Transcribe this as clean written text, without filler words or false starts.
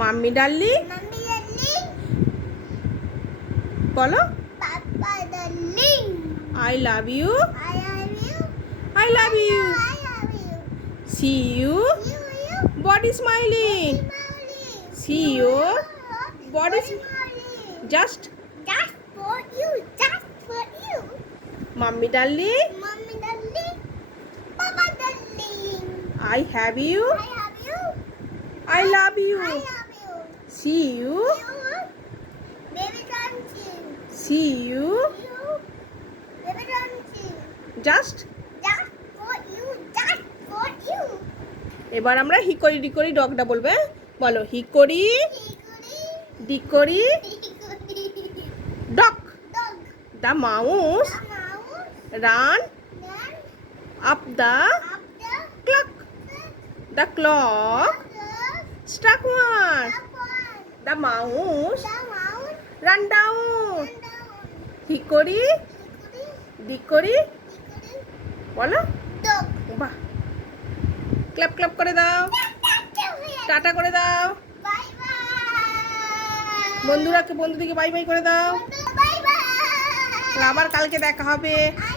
Mummy darling Mommy darling. বলো। Papa darling. I love you. I love you. I love you. I love you. See you. You. Body smiling. Smiling. See your body Smiling. Just Just for you. Just for you. Mommy darling Mommy darling. Papa darling. I have you. I love you. I love you. I love you. See you. You. Baby dancing. See you. You. Baby dancing. Just Just for you. Just for you. এবার আমরা Hickory dickory ডগটা বলবে। বলো hickory Hickory. Dickory Hickory. Dog. Dog. The mouse The mouse. Ran Then up the up the clock. The clock struck one. The mouse The mouse. Ran down. And down. Hickory Hickory. Dickory Hickory. বলো। Dog. বাহ, clap clap করে দাও, টাটা করে দাও, Bye bye. বন্ধুদিকে bye bye করে দাও। Bye bye. আবার কালকে দেখা হবে। I